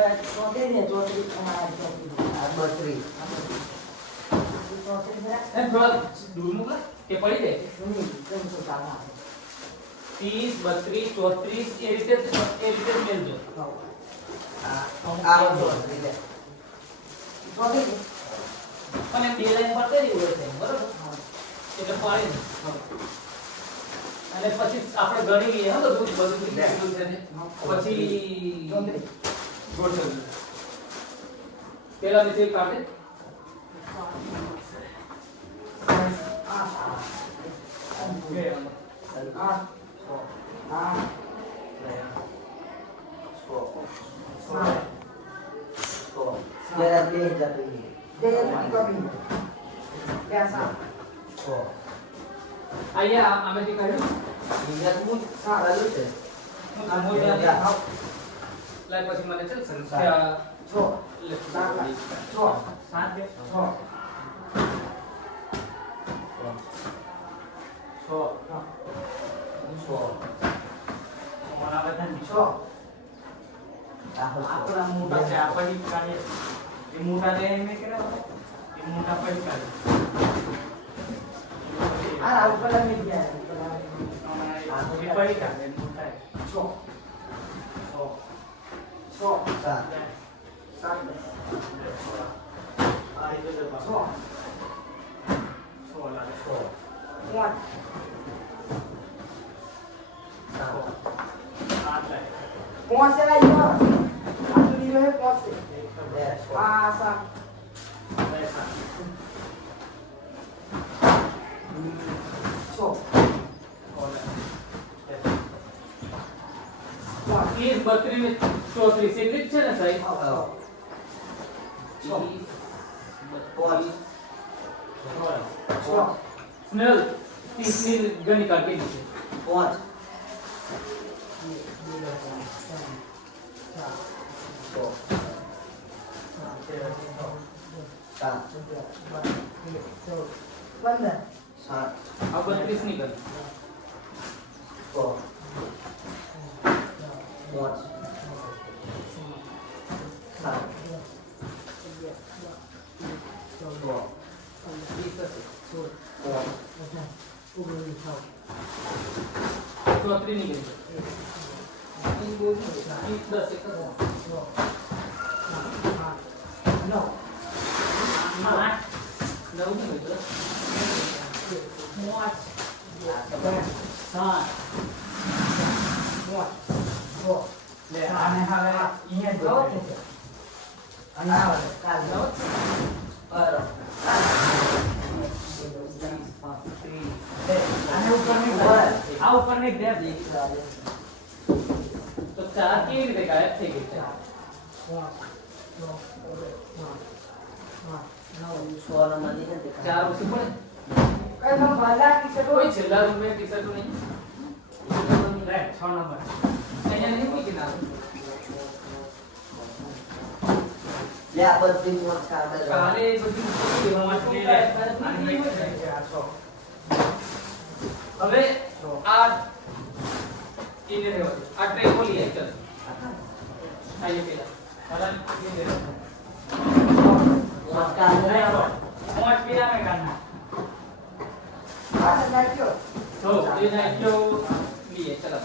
ચોત્રીસ ને ચોત્રીસ આ 32 એમ થોડા દૂર મૂક કે પડી જાય 30 32 34 એ રીતે જ મેળજો. આ 32 લે પણ એમ બે લાઈન પર કરી હોય છે બરોબર એટલે પાડી ને અને પછી આપણે ગણી લઈએ હા બધું કેટલું છે ને પછી ગોઠવ પેલા નીચે કાઢે અહીંયા આમેથી કાઢ્યું લાય પછી મને ચલ સંખ્યા આપણા મોટા છે આ પડી કાઢે એ મોટા દે એમ કે એ મોટા પડી કાઢે આ ઉપર લઈ ગયા આ પડી કાઢે મોટા 5 से लाई हो आप ली है 5 से हां सा सो 30 32 34 એટલી જ છે ને સાહેબ 5 સ્મેલ 30 ની ગણી કાઢી છે 5 15 આ 32 ની ગણી 34 ની ગણી 10 એક No. નવ ની હોય તો લે આને હવે અહીંયા જો આને ઉપર ની દે તો 4 કેવી રીતે ગાયબ થઈ ગઈ છે 4 ઓછી પડે કઈ નો બાલા કી કોઈ છેલ્લા રૂપિયા ટી-શર્ટ નહીં લે 6 નંબર અહીંયા નહીં મૂકી ના લે આ બધી મોટ કાઢે કાલે બધી મોટ લે લે આને હવે આ ઇને રહેવા દે આ ટ્રે ખોલીએ ચલ આઈએ પેલા મોટ કાઢે મોટ પેલા મે કાઢના આ નાખ્યો તો એ નાખ્યો લીએ ચલો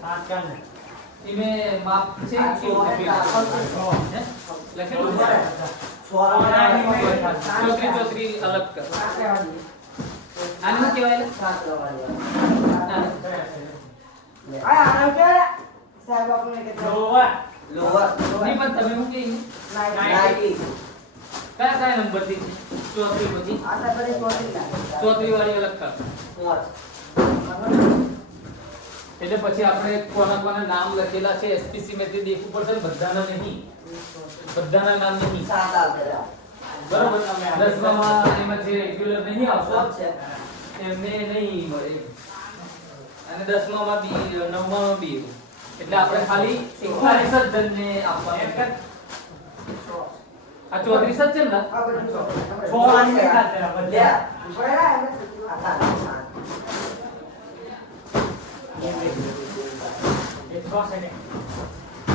સાત કાઢને इमे माप से लखेलू चौधरी चौधरी अलग कर आने केवाय આ કે સાહેબ આપણે કે લોવર લોવર नहीं पण તમે હું કે નાઇટી કયા કયા નંબર થી ચૌધરી પછી આ સાહેબ ચૌધરી વાળી અલગ કર મોટ એટલે પછી આપણે કોના કોના નામ લખેલા છે એસપીસી માંથી દેખવું પડશે બધાના નહીં બધાના નામ નહીં સાત આવશે બરોબર 10માં એમાં જે રેગ્યુલર નહીં આવતો છે એમને નહીં મળે અને 10માં બી 9માં બી એટલે આપણે ખાલી 41 જણને આપવાનું છે આ 34 જ છે ને આ બધું છોવાની ખાતે લે બરા આ 6 સેકન્ડ.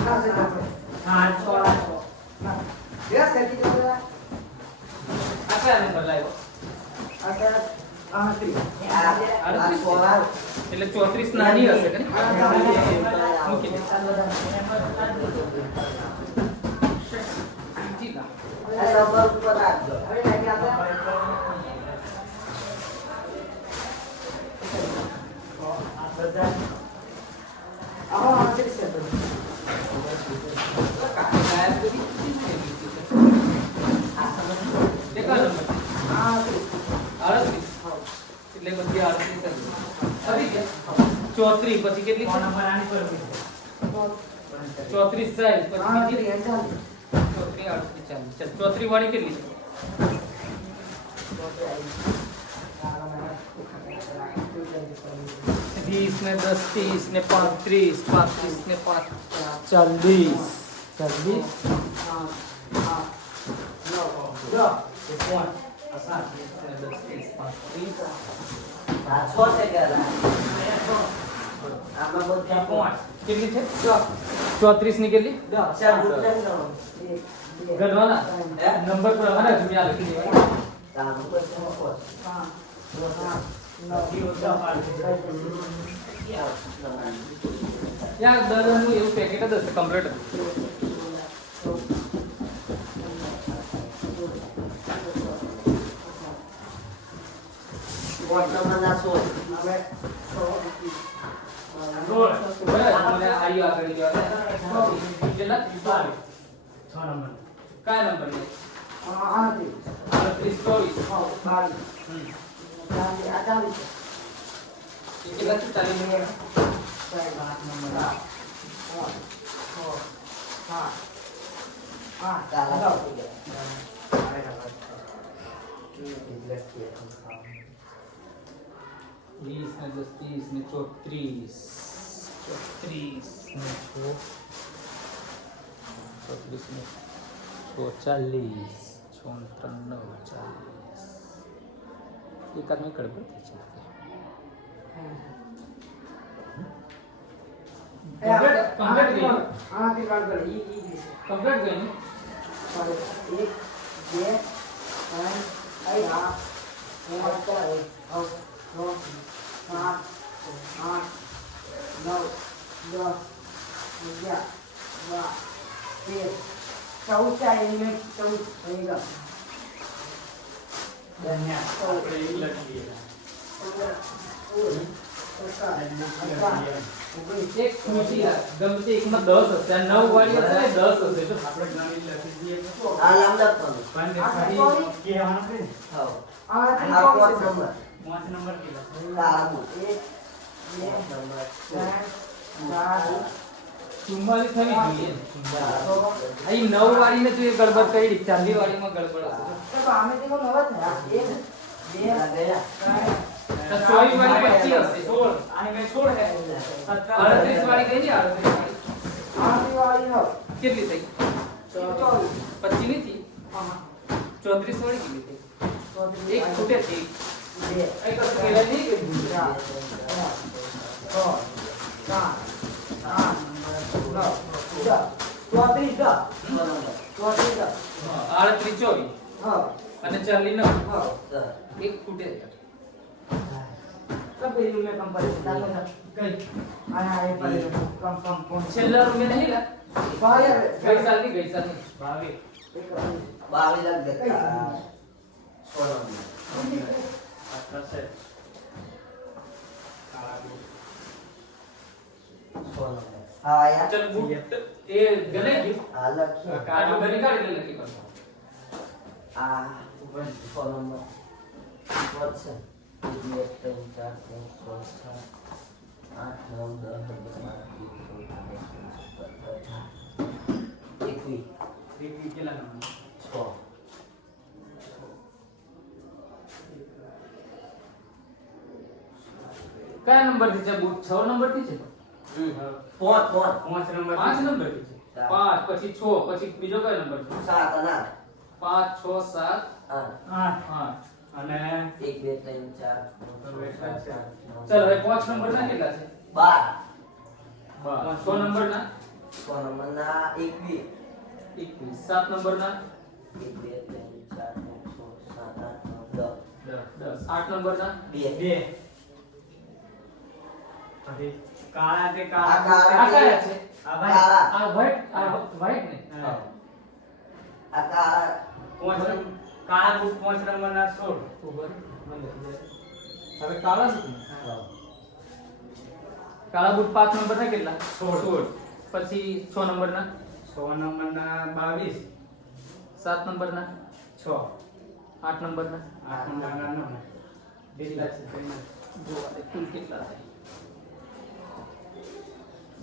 ના છે ના છે. હા 6 ના ગયા સેટી જરા આ કયા નંબર લાવ્યો આ સર આહત્રી આ સોળા એટલે 34 નાની હશે કે મૂકી દે જી ના આ નંબર ઉપર રાખજો. હવે લાગી આપણે આ બધા આમાં આંતરિક છે તો ગાયબ કરી આ સમજ દેખા નંબર આંતરિક 38 એટલે બધી 38 આવી ગયા 34 પછી કેટલી ફોન નંબર આની પર મૂકી દે. 34 સાઈઝ પછી આંતરિક બીજી એંચાલી 34 38 34 વાળી કેટલી છે 20 ને 10 30 ને 35 35 ને 5 40 40 એ ફોન આ 7 10 30 35 આ 6 સેકન્ડ. આમાં બધા ફોન કેટલી છે 34 ની કેટલી અચ્છા બુટન નો ગણવાના નંબર પ્રમાણે જુમિયા લખી દેવાના કામ કોઈ કોસ યાર દરનું એવું પેકેટ જ હશે કમ્પ્લીટ વોટરમાં ના સોળ. મને આયુ આગળ ગયો કેટલા 6 નંબર કયા નંબર લે આંતરિક 38 24 બાવીસ આ ચાલીસ એ કેટલા છે 40 મિનિટ 8 નંબર કાલા 20 ને 10 30 ને 34 34 ને 6 34 ને 6 40 6 3 9 40 એકાદ મેં કડબડ થઈ છે કમ્પ્લીટ ગઈ આંતરિક કાઢ કરે ઈ કમ્પ્લીટ ગઈ ને એક બે ત્રણ આ પાંચ છ સાત આઠ નવ 10 11 12 13 14 ચાલીસ 14 થઈ ગયા ધન્યવાદ આપણે એક લખી દઈએ એક ખુશી ગમતી એકમાં 10 હશે અને 9 વાળી હશે ને 10 હશે તો આપણે ગણી લખી દઈએ તો આ લાંબા પણ પણ આ ખાલી sorry. કહેવાનું છે ને હા આંતરિક આ કોટ કોણ નંબર 5 નંબર કીધા તારું એક બે નંબર ત્રણ ચાર 44 થવી જોઈએ અહીં 9 વાળી ને તું એ ગડબડ કરી 40 વાળીમાં ગડબડ હશે તો આમે તેનો નવ થયા એક બે આ ગયા ત્રણ તો 24 વાળી 25 હશે 16 આને મેં 16 હે 38 વાળી ગઈ ને 38 વાળી આંતરિક વાળી નવ કેટલી થઈ 24 25 ની થી 34 વાળી કેટલી થઈ એક ખૂટે થી બે એક તો કેલે નહીં ગઈ ચાર છ સાત આઠ નવ 10 ચોત્રીસ 10 ચોત્રીસ 10 38 24 હા અને 40 9 હા એક ખૂટે सब पेज में कंपैरिजन डालो ना કઈ आया है पहले कम कौन છેલ્લા રૂપિયા નહીં લા बाहर ગઈ સાલની 22 एक 22 લાખ દેખા 16 આ છે 16 હા યાર ચલ બુટ એ ગણે ગયું આ લખી કાઢો ગણી કાઢી લખી કરતો આ 6 નંબર વોટ્સએપ 1 2 3 4 5 6 8 9 10 11 12 13 21 એક કેટલા નંબર 6 કયા નંબર થી છે બુટ 6 નંબર થી છે પોત પોત 5 નંબર 5 નંબર થી છે 5 પછી 6 પછી બીજો કયો નંબર છે 7 અને 5 6 7 8 8 અને 1 2 3 4 5 6 7 8 9 ચલ હવે 5 નંબર ના કેટલા છે 12 12 બસ. 6 નંબરના 6 નંબરના 21. 21. 7 નંબરના 1 2 3 4 5 6 7 8 9 10. 10. 8 નંબરના 2. બે. પછી કાળા તે આ કાળા. કાળા. આ કયા છે? આ ભાઈ. કાળા. આ વ્હાઈટ ને હા. આ કાળા. કાળા બુટ 5 નંબરના 16. ઉપર હવે કાળા છે ને? હા. કાળા બૂટ 5 નંબરના કેટલા? 16. પછી 6 નંબરના 6 નંબરના 22. 7 નંબરના 6. 8 નંબરના 8 નંબરના 9. કેટલા છે તેમાં? જો આ કુલ કેટલા થાય?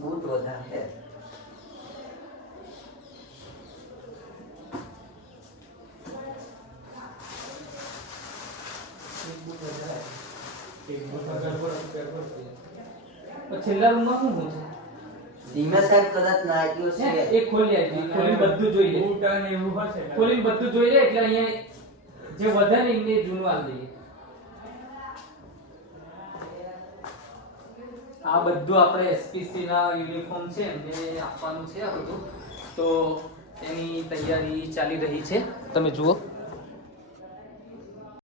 બૂટ વધારે છે. એક બુટ તો છેલ્લા રૂમમાં શું શું છે? ધીમે સાહેબ કદાચ નાખ્યું હે, છે. એ ખોલી આપી ખોલી બધું જોઈ લે બુટ અને એવું હશે ને. ખોલીને બધું જોઈ લે એટલે અહીંયા જે વધારે એમને જૂનું આલ દઈએ. આ બધું આપણે એસપીસી ના યુનિફોર્મ છે એમને આપવાનું છે આ બધું, તો એની તૈયારી ચાલી રહી છે, તમે જુઓ.